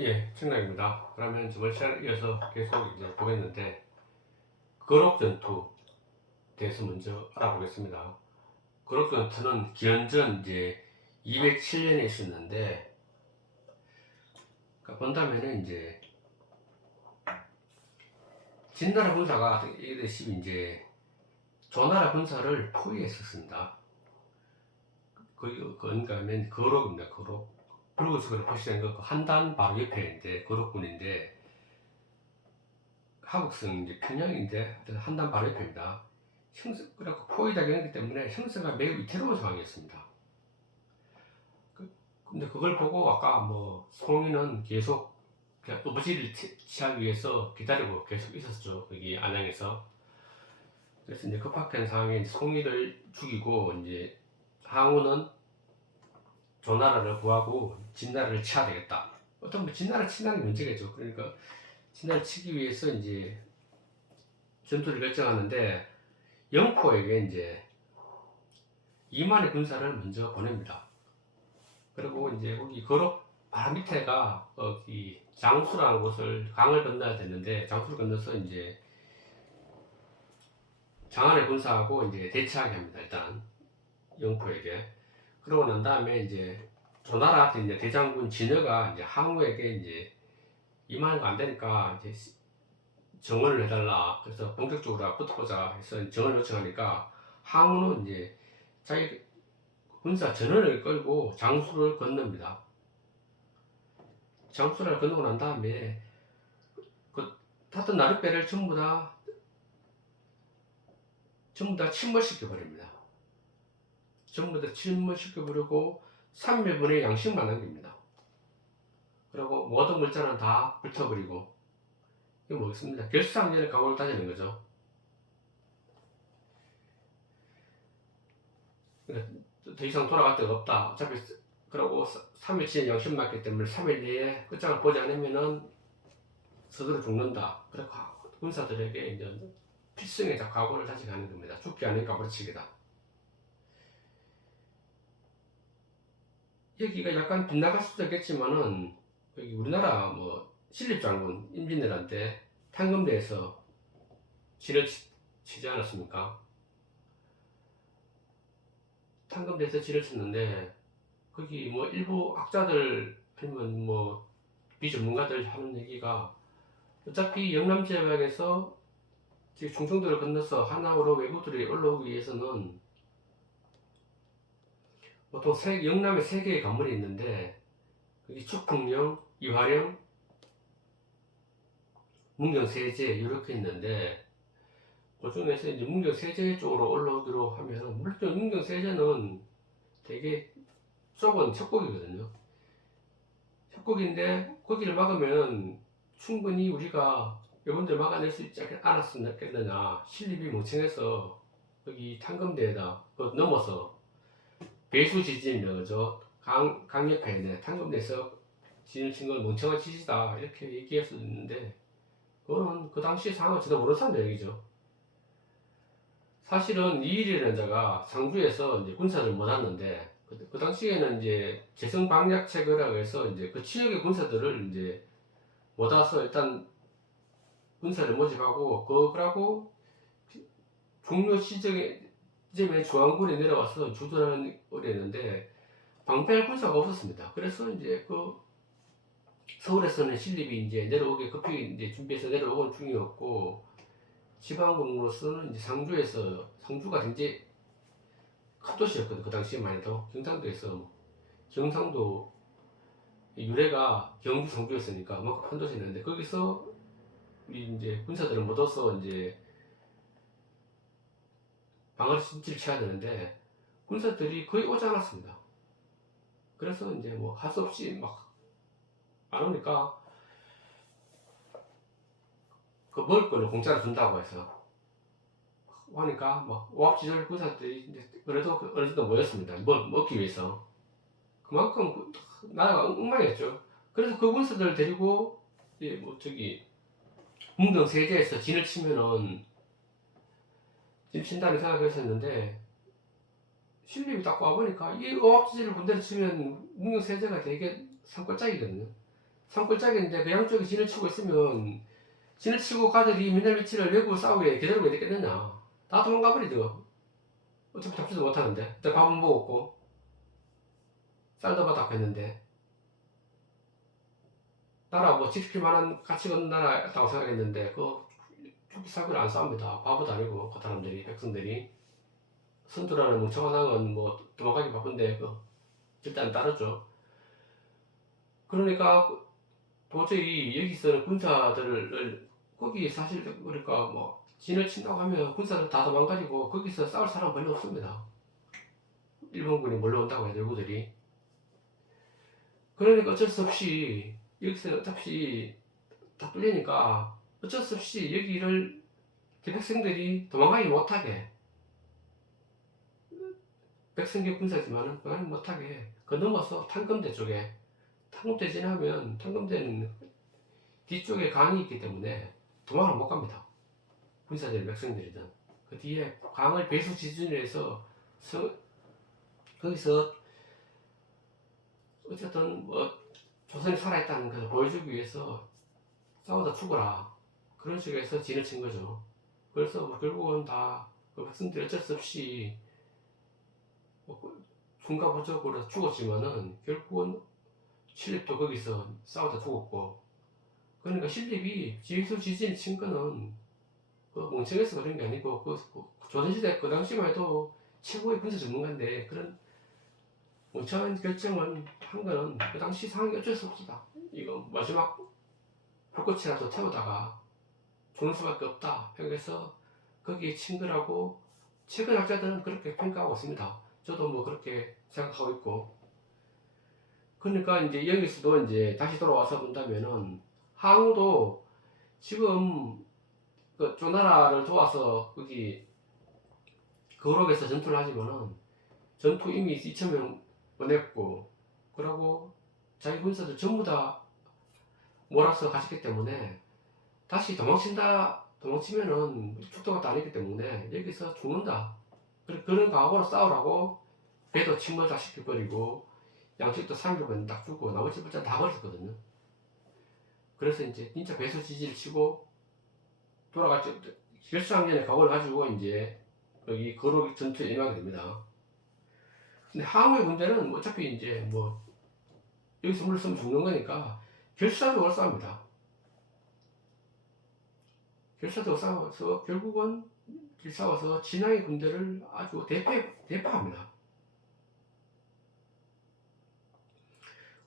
예, 청량입니다. 그러면 저번 시간에 이어서 계속 이제 보겠는데, 거록 전투 대해서 먼저 알아보겠습니다. 거록 전투는 기원전 이제 207년에 있었는데, 그러니까 본다면은 이제 진나라 군사가 이듯이 이제 조나라 군사를 포위했었습니다. 그러니까 하면 거록입니다. 거록. 붉은색으로 표시된 거 한단 바로 옆에 거록군인데, 하북성 이제 평양인데 한단 바로 옆입니다. 그래서 포위당했기 때문에 형세가 매우 위태로운 상황이었습니다. 근데 그걸 보고 아까 뭐 송이는 계속 어부지를 취하기 위해서 기다리고 계속 있었죠. 여기 안양에서. 그래서 이제 급박한 상황에 이제 송이를 죽이고 이제 항우는 조나라를 구하고 진나라를 치야 되겠다. 어떤 뭐 진나라를 친다는 게 문제겠죠. 그러니까 진나라를 치기 위해서 이제 전투를 결정하는데 영포에게 이제 2만의 군사를 먼저 보냅니다. 그리고 이제 거기 거록 바로 밑에가 이 장수라는 곳을 강을 건너야 되는데 장수를 건너서 이제 장안의 군사하고 이제 대치하게 합니다. 일단 영포에게. 그러고 난 다음에 이제 조나라 이제 대장군 진여가 이제 항우에게 이제 2만가 안 되니까 이제 정원을 해달라. 그래서 본격적으로 붙어보자 해서 정원을 요청하니까 항우는 이제 자기 군사 전원을 끌고 장수를 건넙니다. 장수를 건너고 난 다음에 그 탔던 나룻배를 전부 다 침몰시켜 버립니다. 전부 다 침몰시켜 버리고 3일분의 양식만 남깁니다. 그리고 모든 물자는 다 불태워버리고 이게 뭐겠습니까? 결사항전의 각오를 다지는 거죠. 더 이상 돌아갈 데가 없다. 어차피 그러고 3일치에 양식 맞기 때문에 3일 내에 끝장을 보지 않으면은 스스로 죽는다. 그래서 군사들에게 이제 필승의 각오를 다져가는 겁니다. 죽지 않은 각오치기다. 여기가 약간 빗나갈 수도 있겠지만은 여기 우리나라 뭐 신립장군 임진왜란때 탄검대에서 진을 치지 않았습니까? 탄검대에서 진을 쳤는데 거기 뭐 일부 학자들 아니면 뭐 비전문가들 하는 얘기가 어차피 영남 지역에서 충청도를 건너서 하나로 외국들이 올라오기 위해서는 보통 영남에 3개의 관문이 있는데 여기 축풍령, 이화령, 문경세제 이렇게 있는데 그 중에서 이제 문경세제 쪽으로 올라오기로 하면 물론 문경세제는 되게 좁은 협곡이거든요. 협곡인데 거기를 막으면 충분히 우리가 여러분들 막아낼 수 있지 않았겠느냐. 신립이 멍청해서 거기 탄검대에다 넘어서 배수 지진이라고 그러죠. 강 옆에 탄검대에서 지진 친 건 멍청한 짓이다 이렇게 얘기할 수 있는데 그거는 그 당시 상황을 전혀 모르는 사람들 얘기죠. 사실은 이일이라는 자가 상주에서 이제 군사를 모았는데 그 당시에는 이제 재성방략책이라고 해서 이제 그 지역의 군사들을 이제 모아서 일단 군사를 모집하고 그러고 종료 시점에 중앙군이 내려와서 주둔을 했는데 방패할 군사가 없었습니다. 그래서 이제 그 서울에서는 신립이 이제 내려오게 급히 이제 준비해서 내려오는 중이었고 지방군으로서는 이제 상주가 굉장히 큰 도시였거든. 그 당시에만 해도 경상도에서 경상도 유래가 경주 상주였으니까 그만큼 큰 도시였는데 거기서 이제 군사들을 못 얻어서 이제 방어를 진지를 쳐야 되는데 군사들이 거의 오지 않았습니다. 그래서 이제 뭐 할 수 없이 막 안 오니까 그 먹을 거를 공짜로 준다고 해서 하니까 막 오합지졸 군사들이 이제 그래도 어느 정도 모였습니다. 먹기 위해서. 그만큼 나라가 엉망이었죠. 그래서 그 군사들을 데리고 이제 뭐 저기 문경 세제에서 진을 치면은 진 친다는 생각을 했었는데 신립이 딱 와보니까 이 어합지졸 군대를 치면 문경 세제가 되게 산골짜기거든요. 산골짜기인데 그 양쪽에 진을 치고 있으면 진을 치고 가들이 맨날 며칠을 외국을 싸우게 기다리고 있겠느냐. 다 도망가버리죠. 어차피 잡지도 못하는데. 일단 밥은 먹었고 쌀도 받았고 했는데 나라 뭐 지킬 만한 가치가 없는 나라였다고 생각했는데 그 죽기 살기를 안 싸웁니다. 바보도 아니고 그 사람들이 백성들이 선두라는 멍청한 왕은 뭐 도망가기 바쁜데 그 절대 안 따르죠. 그러니까 도저히 여기서는 군사들을 거기 사실 그러니까 뭐 진을 친다고 하면 군사들 다 도망가지고 거기서 싸울 사람 별로 없습니다. 일본군이 몰려온다고 해도 외구들이. 그러니까 어쩔 수 없이 여기서 어차피 다 뚫리니까 어쩔 수 없이 여기를 백성들이 도망가지 못하게 백성계 군사지만은 도망가지 못하게 건너서 탄검대 쪽에 탄검대 지나면 탄검대는 뒤쪽에 강이 있기 때문에 도망을 못 갑니다. 군사들 백성들이든 그 뒤에 강을 배수 지준으로 해서 거기서 어쨌든 뭐 조선이 살아있다는 것을 보여주기 위해서 싸우다 죽어라 그런 식으로 해서 진을 친 거죠. 그래서 뭐 결국은 다그 백성들이 어쩔 수 없이 뭐 중과부적으로 죽었지만은 결국은 신립도 거기서 싸우다 죽었고. 그러니까 신립이 지휘수 지진을 친 거는 그 멍청해서 그런 게 아니고 그 조선시대 그 당시만 해도 최고의 군사 전문가인데 그런 멍청한 결정을 한 거는 그 당시 상황이 어쩔 수 없다. 이거 마지막 불꽃이라도 태우다가 죽는 수밖에 없다. 그래서 거기에 친 거라고 최근 학자들은 그렇게 평가하고 있습니다. 저도 뭐 그렇게 생각하고 있고. 그러니까 이제 여기서도 이제 다시 돌아와서 본다면은 항우도 지금 그 조나라를 도와서 거기 거록에서 전투를 하지만은 전투 이미 2,000명 보냈고 그러고 자기 군사들 전부 다 몰아서 가셨기 때문에 다시 도망치면은 축도가 아니기 때문에 여기서 죽는다. 그런 각오로 싸우라고 배도 침몰 다 시켜버리고 양식도 3일만 딱 주고 나머지 부자 다 버렸거든요. 그래서 이제 진짜 배수 지지를 치고 돌아갔죠. 결사항전에 각오를 가지고 이제 여기 거록 전투에 임하게 됩니다. 근데 항우의 문제는 어차피 이제 뭐 여기서 물러서면 죽는 거니까 결사적으로 싸웁니다. 결사적으로 싸워서 결국은 싸워서 진앙의 군대를 아주 대파합니다.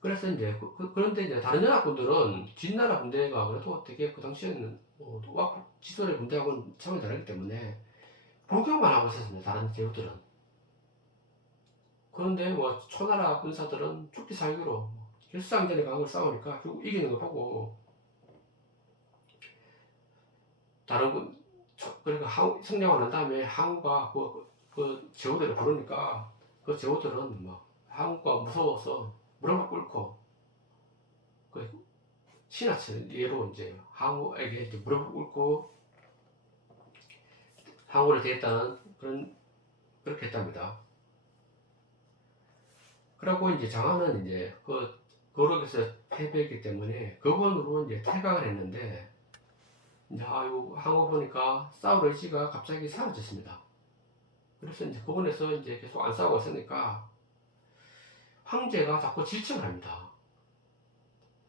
그래서 이제 그런데 이제 다른 연합군들은 진나라 군대가 그래도 되게 그 당시에는 지소의 군대하고는 차원이 다르기 때문에 불경만 하고 있었습니다. 다른 제국들은. 그런데 뭐 초나라 군사들은 죽기 살기로 결사항전에 강을 싸우니까 결국 이기는 거 보고 다른 군 그러니까 성령을 난 다음에 항우가 그 제후들을 부르니까 그 제후들은 막 항우가 무서워서 무릎을 꿇고 그 신하철 예로 이제 항우에게 이제 무릎을 꿇고 항우를 대했다는 그렇게 했답니다. 그리고 이제 장하는 이제 그 거록에서 패배했기 때문에 그번으로 이제 퇴각을 했는데 이제 아이고 항우 보니까 싸울 의지가 갑자기 사라졌습니다. 그래서 이제 그번에서 이제 계속 안 싸우고 있으니까 황제가 자꾸 질책을 합니다.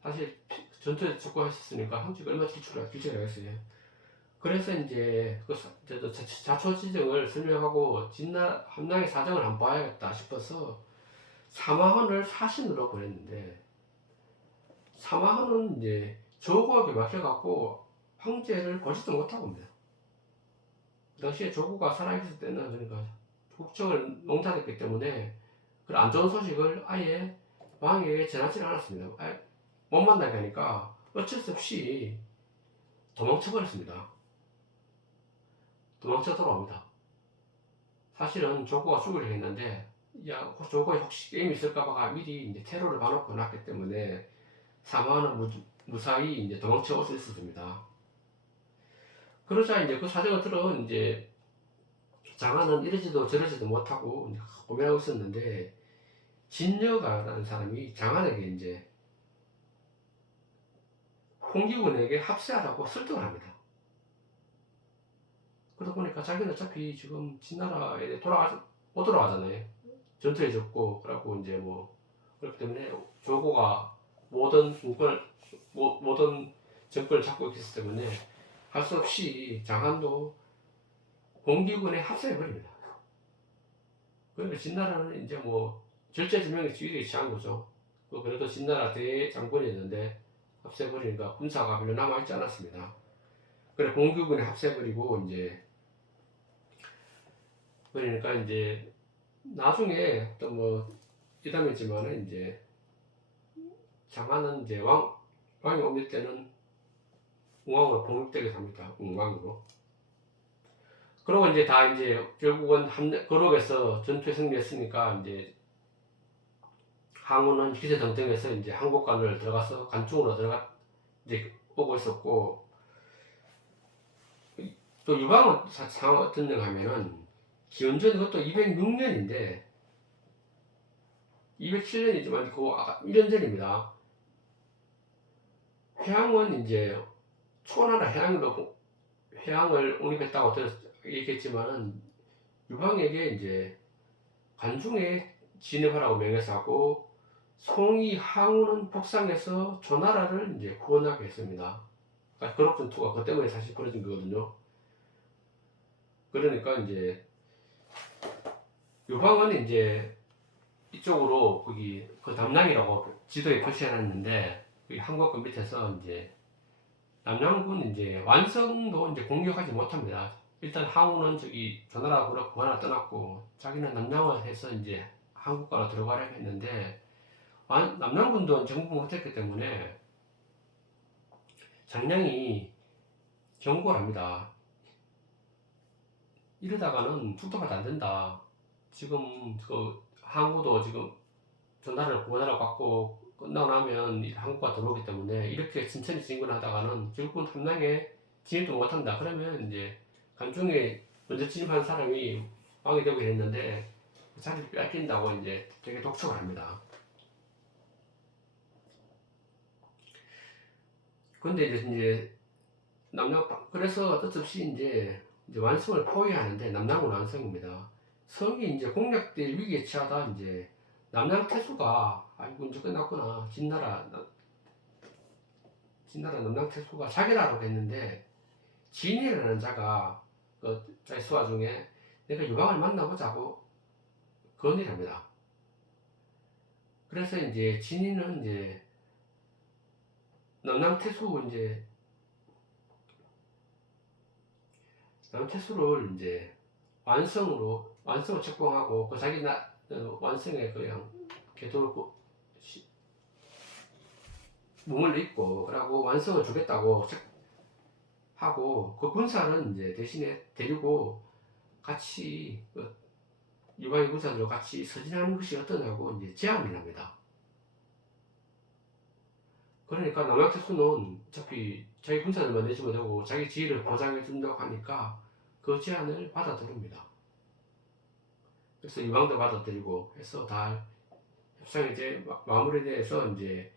사실 전투에 죽고하셨으니까 황제가 얼마나 질책을 하겠어요. 그래서 이제 그 자초지정을 설명하고 함량의 사정을 한번 봐야겠다 싶어서 사마헌을 사신으로 보냈는데 사마헌은 이제 조국에게 막혀갖고 황제를 보지도 못하고 옵니다. 그 당시에 조국가 살아있을 때는 그러니까 국정을 농사했기 때문에 그 안 좋은 소식을 아예 왕에게 전하지 않았습니다. 못 만나게 하니까 어쩔 수 없이 도망쳐버렸습니다. 도망쳐 돌아옵니다. 사실은 조고가 죽으려 했는데 조고에 혹시 게임이 있을까봐 미리 이제 테러를 봐놓고 놨기 때문에 사마는 무사히 이제 도망쳐 올 수 있었습니다. 그러자 이제 그 사정을 들어 이제 장하는 이러지도 저러지도 못하고 고민하고 있었는데 진여가라는 사람이 장한에게 이제 홍기군에게 합세하라고 설득을 합니다. 그러다 보니까 자기는 어차피 지금 진나라에 못 돌아가잖아요. 전투에 졌고, 그래갖고 이제 뭐, 그렇기 때문에 조고가 모든 정권을 잡고 있기 때문에 할 수 없이 장한도 홍기군에 합세해버립니다. 그러니까 진나라는 이제 뭐, 절체절명의 지위를 취한 거죠. 그래도 진나라 대장군이었는데 합세해버리니까 군사가 별로 남아있지 않았습니다. 그래, 홍기군에 합세해버리고, 이제, 그러니까 이제, 나중에 또 뭐, 이담이지만은 이제, 장한은 이제 왕이 옮길 때는 웅왕으로 봉육되게 됩니다. 웅왕으로. 그러고 이제 다 이제 결국은 거록에서 전투에 승리했으니까 이제 항우는 기세등등해서 이제 한국관을 들어가서 관중으로 이제 오고 있었고, 또 유방은 상황 어떤 데 가면은 기원전 그것도 206년인데 207년이지만 그거 아까 1년 전입니다. 회항은 이제 초나라 회항을 옹립했다고 얘기했지만은 유방에게 이제 관중에 진입하라고 명해서 하고, 송이 항우는 복상해서 조나라를 이제 구원하게 했습니다. 그러니까 거록 전투가 그것 때문에 사실 벌어진 거거든요. 그러니까 이제 유방은 이제 이쪽으로 거기 그 남량이라고 지도에 표시해놨는데, 한국권 밑에서 이제 남양군 이제 완성도 이제 공격하지 못합니다. 일단 항우는 저기 조나라로 구하나 떠났고, 자기는 남양을 해서 이제 한국가로 들어가려고 했는데, 남양군도 정복 못했기 때문에 장량이 경고를 합니다. 이러다가는 축도가 안 된다. 지금 그 항우도 지금 전나라를 구하라고 갖고 끝나고 나면 한국가 들어오기 때문에 이렇게 천천히 진군하다가는 결국은 함량에 진입도 못한다. 그러면 이제 관중에 먼저 진입한 사람이 왕이 되게 됐는데 자리를 뺏긴다고 이제 되게 독촉을 합니다. 근데 이제 그래서 어쩔 수 없이 이제 완성을 포위하는데 남양군 완성입니다. 성이 이제 공략될 위기에 처하다 이제 남양태수가 아이고 이제 끝났구나, 진나라 남양태수가 자기라고 했는데, 진이라는 자가 그 자수와 중에 내가 유방을 만나보자고 건의를 합니다. 그래서 이제 진이는 이제 남양태수를 이제 완성을 책봉하고 그 자기 완성에 그냥 궤도를 몸을 입고 그러고 완성을 주겠다고 하고, 그 군사는 이제 대신에 데리고 같이 유방의 군사들과 같이 서진하는 것이 어떠냐고 이제 제안을 합니다. 그러니까 남양태수는 어차피 자기 군사들만 내주면 되고 자기 지위를 보장해 준다고 하니까 그 제안을 받아들입니다. 그래서 유방도 받아들이고 해서 다 협상이 이제 마무리돼서 이제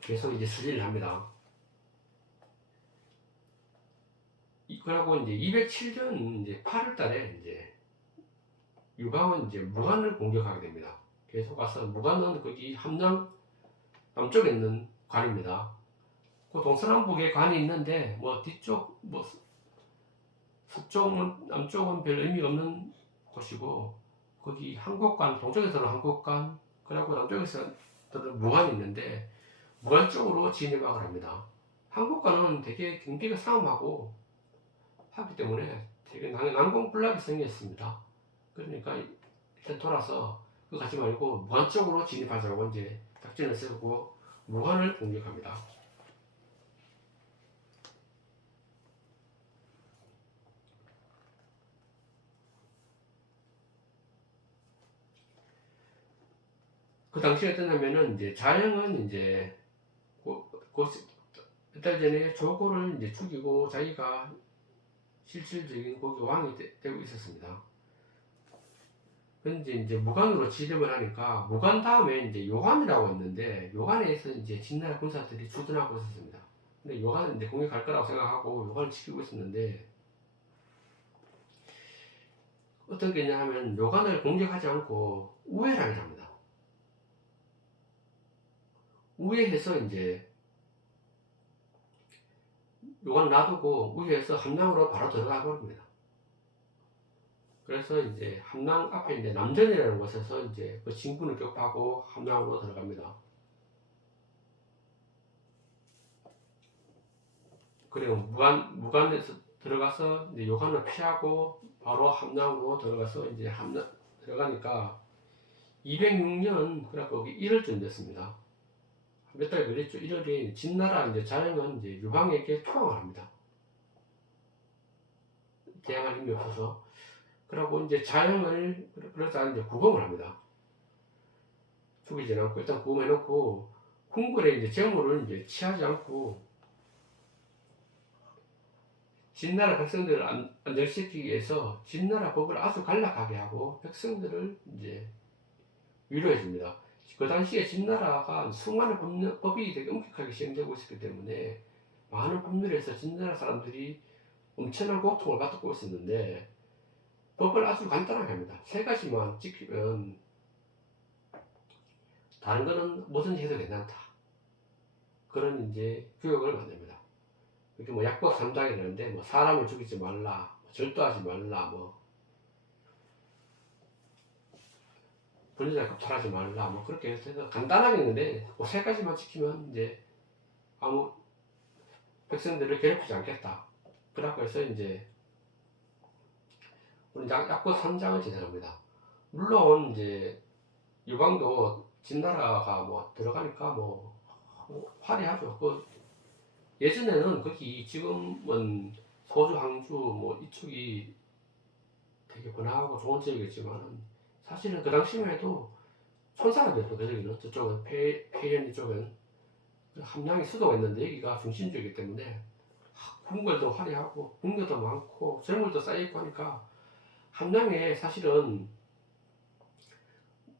계속 이제 수리를 합니다. 그러고 이제 207년 이제 8월 달에 이제 유방은 이제 무관을 공격하게 됩니다. 계속 가서 무관은 거기 함양 남쪽에 있는 관입니다. 그 동서남북에 관이 있는데 뭐 뒤쪽 뭐 서쪽은 남쪽은 별 의미가 없는 곳이고, 거기 한국관, 동쪽에서는 한국관, 그리고 남쪽에서는 무관이 있는데 무관 쪽으로 진입을 합니다. 한국관은 되게 경계가 싸움하고 하기 때문에 되게 난공불락이 생겼습니다. 그러니까 일단 돌아서 그거 가지 말고 무관 쪽으로 진입하자고 이제 작전을 세우고 무관을 공격합니다. 그 당시에 어떠냐면은 이제 자영은 이제 몇 달 전에 조고를 이제 죽이고 자기가 실질적인 거기 왕이 되고 있었습니다. 현재 이제 무관으로 지령을 하니까 무관 다음에 이제 요관이라고 있는데 요관에서 이제 진나라 군사들이 주둔하고 있었습니다. 근데 요관은 이제 공격할 거라고 생각하고 요관을 지키고 있었는데 어떻게 했냐 하면 요관을 공격하지 않고 우회를 합니다. 우회해서 이제 요관을 놔두고 우회해서 함량으로 바로 들어가 버립니다. 그래서 이제 함량 앞에 이제 남전이라는 곳에서 이제 그 진군을 격파하고 함량으로 들어갑니다. 그리고 무관에서 들어가서 이제 요관을 피하고 바로 함량으로 들어가서 이제 함량 들어가니까 206년 그래갖고 거기 1월쯤 됐습니다. 몇 달 걸렸죠. 1월에 진나라 이제 자영은 이제 유방에게 투항을 합니다. 대항할 힘이 없어서. 그러고 이제 자영을 그러자 이제 구금을 합니다. 죽이지 않고 일단 구금해놓고 궁궐에 이제 재물을 이제 취하지 않고 진나라 백성들을 안정시키기 위해서 진나라 법을 아주 간략하게 하고 백성들을 이제 위로해 줍니다. 그 당시에 진나라가 수많은 법이 되게 엄격하게 시행되고 있었기 때문에 많은 법률에서 진나라 사람들이 엄청난 고통을 받고 있었는데 법을 아주 간단하게 합니다. 세 가지만 지키면 다른 거는 뭐든지 해도 괜찮다. 그런 이제 규칙을 만듭니다. 이렇게 뭐 약법 3장이라는데 뭐 사람을 죽이지 말라, 절도하지 말라, 뭐 불륜에 겁탈하지 말라, 뭐 그렇게 해서 간단하게 있는데 그 세 가지만 지키면 이제 아무 백성들을 괴롭히지 않겠다. 그렇고 해서 이제 우리 약법 3장을 진행합니다. 물론 이제 유방도 진나라가 뭐 들어가니까 뭐 화려하죠. 그 예전에는 거기 지금은 소주, 항주 뭐 이쪽이 되게 번화하고 좋은 지역이었지만 사실은 그 당시만 해도 촌사람이었어. 그 저기는 저쪽은 폐현 이쪽은 함량이 수도가 있는데 여기가 중심지이기 때문에 궁궐도 화려하고 궁녀도 많고 재물도 쌓여있고 하니까 함량에 사실은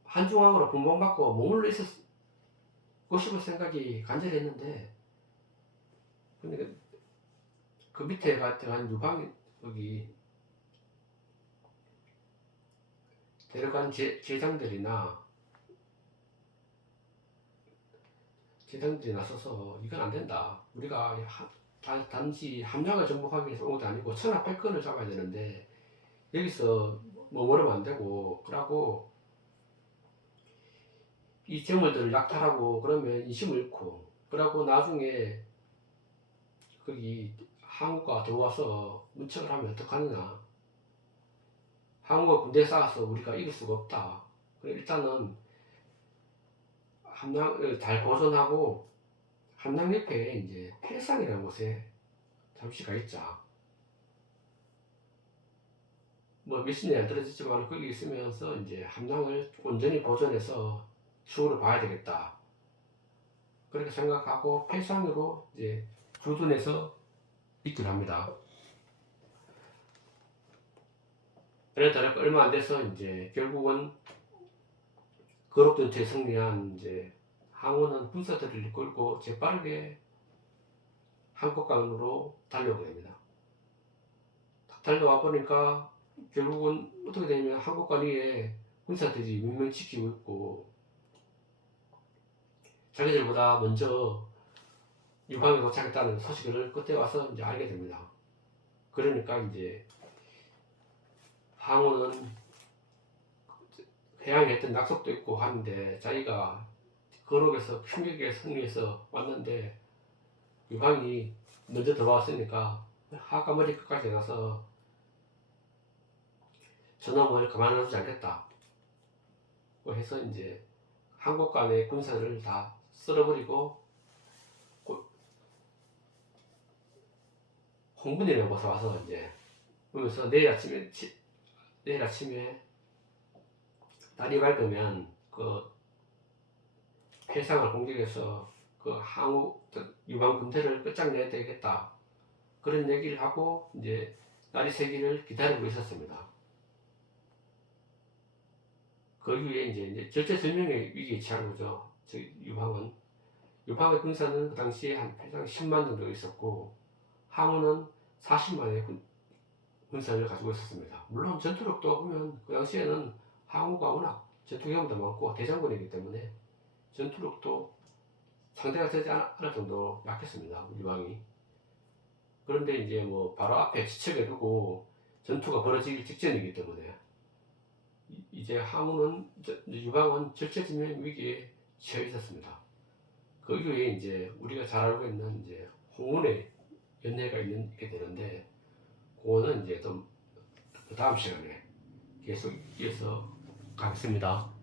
한중앙으로 분봉받고 머물러 있었고 싶을 생각이 간절히 했는데 근데 그 밑에 간 유방 여기 데려간 제장들이 나서서 이건 안 된다. 우리가 단지 함량을 정복하기 위해서 온 것도 아니고 천하백건을 잡아야 되는데 여기서 머무르면 안 되고 그러고 이 재물들을 약탈하고 그러면 인심을 잃고 그러고 나중에 거기 한국과 들어와서 문책을 하면 어떡하느냐. 한국과 군대에 쌓아서 우리가 이길 수가 없다. 일단은 함량을 잘 보존하고 함량 옆에 이제 폐상이라는 곳에 잠시 가 있자. 뭐 몇십 년이 안 떨어졌지만 거기 있으면서 이제 함량을 온전히 보존해서 추후를 봐야 되겠다. 그렇게 생각하고 폐상으로 이제 주둔해서 있기로 합니다. 그러다 얼마 안 돼서 이제 결국은 거록 전투에 승리한 이제 항우는 군사들을 이끌고 재빠르게 한국강으로 달려오게 됩니다. 달려와 보니까 결국은 어떻게 되냐면 한국강 위에 군사들이 몇 명 지키고 있고 자기들보다 먼저 유방에 도착했다는 소식을 그때 와서 이제 알게 됩니다. 그러니까 이제 항우는 해양에 했던 약속도 있고 하는데 자기가 거록에서 힘들게 승리해서 왔는데 유방이 먼저 들어왔으니까 하가머리 끝까지 가서 저놈을 가만두지 않겠다 해서 이제 한국 간의 군사를 다 쓸어버리고 홍분이라는 곳에 와서 이제 그러면서 내일 아침에 날이 밝으면 그 해상을 공격해서 그 항우 유방 군대를 끝장내야 되겠다 그런 얘기를 하고 이제 날이 새기를 기다리고 있었습니다. 그 이후에 이제 절체절명의 위기에 처한 거죠. 저 유방은. 유방의 군사는 그 당시에 한 패장 10만 정도 있었고, 항우는 40만의 군사를 가지고 있었습니다. 물론 전투력도 보면 그 당시에는 항우가 워낙 전투 경험도 많고 대장군이기 때문에 전투력도 상대가 되지 않을 정도로 약했습니다. 유방이. 그런데 이제 뭐 바로 앞에 지척에 두고 전투가 벌어지기 직전이기 때문에 이제 항우는 유방은 절체절명 위기에 처해 있었습니다. 그 이후에 이제 우리가 잘 알고 있는 이제 홍은의 연례가 있게 되는데, 그거는 이제 또 그 다음 시간에 계속 이어서 가겠습니다.